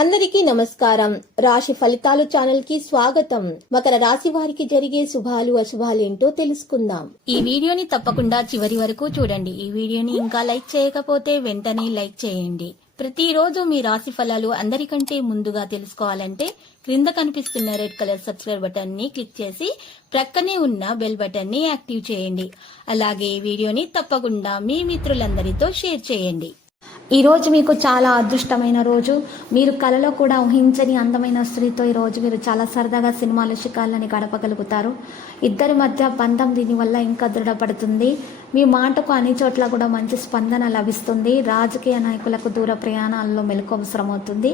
అందరికీ నమస్కారం. రాశి ఫలితాలు ఛానల్ కి స్వాగతం. మకర రాశి వారికి జరిగే శుభాలు అశుభాలు ఏంటో తెలుసుకుందాం. ఈ వీడియోని తప్పకుండా చివరి వరకు చూడండి. ఈ వీడియోని ఇంకా లైక్ చేయకపోతే వెంటనే లైక్ చేయండి. ప్రతిరోజు మీ రాశి ఫలాలు అందరికంటే ముందుగా తెలుసుకోవాలంటే క్రింద కనిపిస్తున్న రెడ్ కలర్ సబ్స్క్రైబ్ బటన్ ని క్లిక్ చేసి ప్రక్కనే ఉన్న బెల్ బటన్ ని యాక్టివ్ చేయండి. అలాగే ఈ వీడియోని తప్పకుండా మీ మిత్రులందరితో షేర్ చేయండి. ఈ రోజు మీకు చాలా అదృష్టమైన రోజు. మీరు కలలో కూడా ఊహించని అందమైన స్త్రీతో ఈ రోజు మీరు చాలా సరదాగా సినిమాలు షికార్లని గడపగలుగుతారు. ఇద్దరి మధ్య బంధం దీనివల్ల ఇంకా దృఢపడుతుంది. మీ మాటకు అన్ని చోట్ల కూడా మంచి స్పందన లభిస్తుంది. రాజకీయ నాయకులకు దూర ప్రయాణాల్లో మెలకు అవసరమవుతుంది.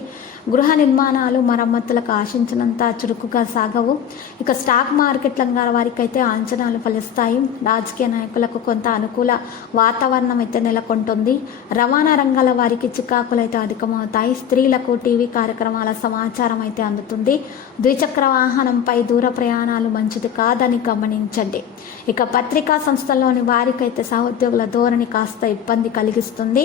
గృహ నిర్మాణాలు మరమ్మతులకు ఆశించినంత చురుకుగా సాగవు. ఇక స్టాక్ మార్కెట్ల వారికైతే అంచనాలు ఫలిస్తాయి. రాజకీయ నాయకులకు కొంత అనుకూల వాతావరణం అయితే నెలకొంటుంది. రవాణా రంగాల వారికి చికాకులు అయితే అధికమవుతాయి. స్త్రీలకు టీవీ కార్యక్రమాల సమాచారం అయితే అందుతుంది. ద్విచక్ర వాహనంపై దూర ప్రయాణాలు మంచిది కాదని గమనించండి. ఇక పత్రికా సంస్థల్లోని వారికైతే సహోద్యోగుల ధోరణి కాస్త ఇబ్బంది కలిగిస్తుంది.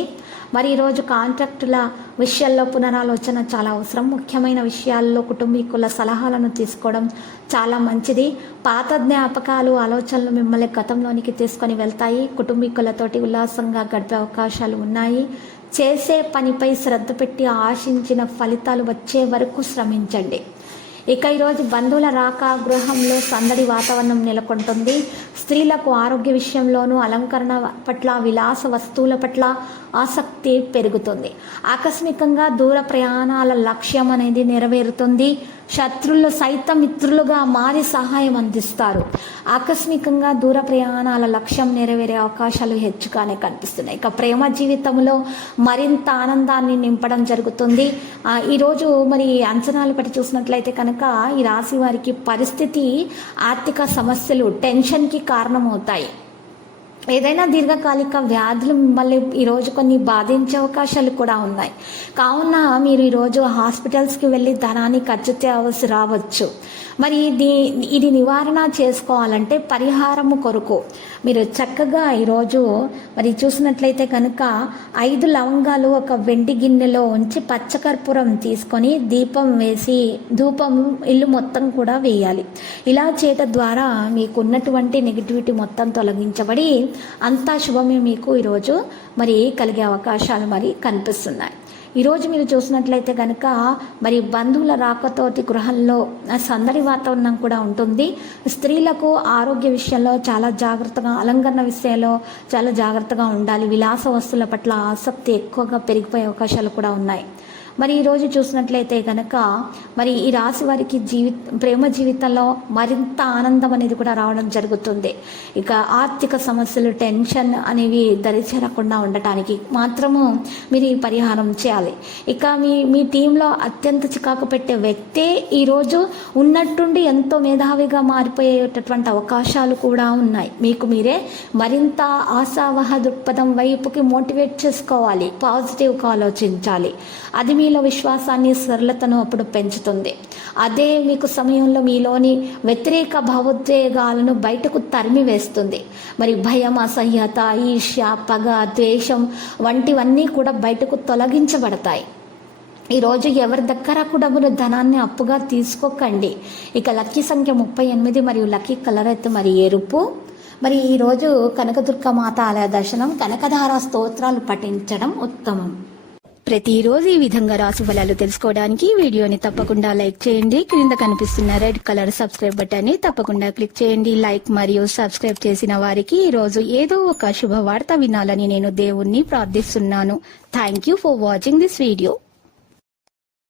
మరి ఈరోజు కాంట్రాక్టుల విషయాల్లో పునరాలోచన చాలా అవసరం. ముఖ్యమైన విషయాల్లో కుటుంబీకుల సలహాలను తీసుకోవడం చాలా మంచిది. పాత జ్ఞాపకాలు ఆలోచనలు మిమ్మల్ని గతంలోనికి తీసుకొని వెళ్తాయి. కుటుంబీకులతోటి ఉల్లాసంగా గడిపే అవకాశాలు ఉన్నాయి. చేసే పనిపై శ్రద్ధ పెట్టి ఆశించిన ఫలితాలు వచ్చే వరకు శ్రమించండి. ఇక ఈరోజు బంధువుల రాక గృహంలో సందడి వాతావరణం నెలకొంటుంది. స్త్రీలకు ఆరోగ్య విషయంలోనూ అలంకరణ పట్ల విలాస వస్తువుల పట్ల ఆసక్తి పెరుగుతుంది. ఆకస్మికంగా దూర ప్రయాణాల లక్ష్యం అనేది నెరవేరుతుంది. శత్రువులు సైతం మిత్రులుగా మారి సహాయం అందిస్తారు. ఆకస్మికంగా దూర ప్రయాణాల లక్ష్యం నెరవేరే అవకాశాలు హెచ్చుగానే కనిపిస్తున్నాయి. ఇక ప్రేమ జీవితంలో మరింత ఆనందాన్ని నింపడం జరుగుతుంది. ఈరోజు మరి అంచనాలు బట్టి చూసినట్లయితే కనుక ఈ రాశి వారికి పరిస్థితి ఆర్థిక సమస్యలు టెన్షన్కి కారణమవుతాయి. ఏదైనా దీర్ఘకాలిక వ్యాధులు మిమ్మల్ని ఈరోజు కొన్ని బాధించే అవకాశాలు కూడా ఉన్నాయి. కావున మీరు ఈరోజు హాస్పిటల్స్కి వెళ్ళి ధనాన్ని ఖర్చు చేయాల్సి రావచ్చు. మరి ఇది నివారణ చేసుకోవాలంటే పరిహారము కొరకు మీరు చక్కగా ఈరోజు మరి చూసినట్లయితే కనుక 5 లవంగాలు ఒక వెండి గిన్నెలో ఉంచి పచ్చకర్పూరం తీసుకొని దీపం వేసి ధూపం ఇల్లు మొత్తం కూడా వేయాలి. ఇలా చేయడం ద్వారా మీకు ఉన్నటువంటి నెగిటివిటీ మొత్తం తొలగించబడి అంతా శుభమే మీకు ఈరోజు మరి కలిగే అవకాశాలు మరి కనిపిస్తున్నాయి. ఈరోజు మీరు చూసినట్లయితే కనుక మరి బంధువుల రాకతోటి గృహంలో సందడి వాతావరణం కూడా ఉంటుంది. స్త్రీలకు ఆరోగ్య విషయంలో చాలా జాగ్రత్తగా, అలంకరణ విషయంలో చాలా జాగ్రత్తగా ఉండాలి. విలాస వస్తువుల పట్ల ఆసక్తి ఎక్కువగా పెరిగిపోయే అవకాశాలు కూడా ఉన్నాయి. మరి ఈరోజు చూసినట్లయితే కనుక మరి ఈ రాశి వారికి ప్రేమ జీవితంలో మరింత ఆనందం అనేది కూడా రావడం జరుగుతుంది. ఇక ఆర్థిక సమస్యలు టెన్షన్ అనేవి దరిచేరకుండా ఉండటానికి మాత్రము మీరు ఈ పరిహారం చేయాలి. ఇక మీ టీంలో అత్యంత చికాకు పెట్టే వ్యక్తే ఈరోజు ఉన్నట్టుండి ఎంతో మేధావిగా మారిపోయేటటువంటి అవకాశాలు కూడా ఉన్నాయి. మీకు మీరే మరింత ఆశావహ దృక్పథం వైపుకి మోటివేట్ చేసుకోవాలి. పాజిటివ్గా ఆలోచించాలి. అది మీలో విశ్వాసాన్ని, సరళతను అప్పుడు పెంచుతుంది. అదే మీకు సమయంలో మీలోని వ్యతిరేక భావోద్వేగాలను బయటకు తరిమి వేస్తుంది. మరి భయం, అసహ్యత, ఈర్ష్య, పగ, ద్వేషం వంటివన్నీ కూడా బయటకు తొలగించబడతాయి. ఈరోజు ఎవరి దగ్గర కూడా మీరు ధనాన్ని అప్పుగా తీసుకోకండి. ఇక లక్కీ సంఖ్య 38 మరియు లక్కీ కలర్ అయితే మరి ఎరుపు. మరి ఈరోజు కనకదుర్గ మాత ఆలయ దర్శనం, కనకధార స్తోత్రాలు పఠించడం ఉత్తమం. ప్రతిరోజు ఈ విధంగా రాశి ఫలాలు తెలుసుకోవడానికి వీడియోని తప్పకుండా లైక్ చేయండి. క్రింద కనిపిస్తున్న రెడ్ కలర్ సబ్స్క్రైబ్ బటన్ ని తప్పకుండా క్లిక్ చేయండి. లైక్ మరియు సబ్స్క్రైబ్ చేసిన వారికి ఈ రోజు ఏదో ఒక శుభవార్త వినాలని నేను దేవుణ్ణి ప్రార్థిస్తున్నాను. Thank you for watching this video.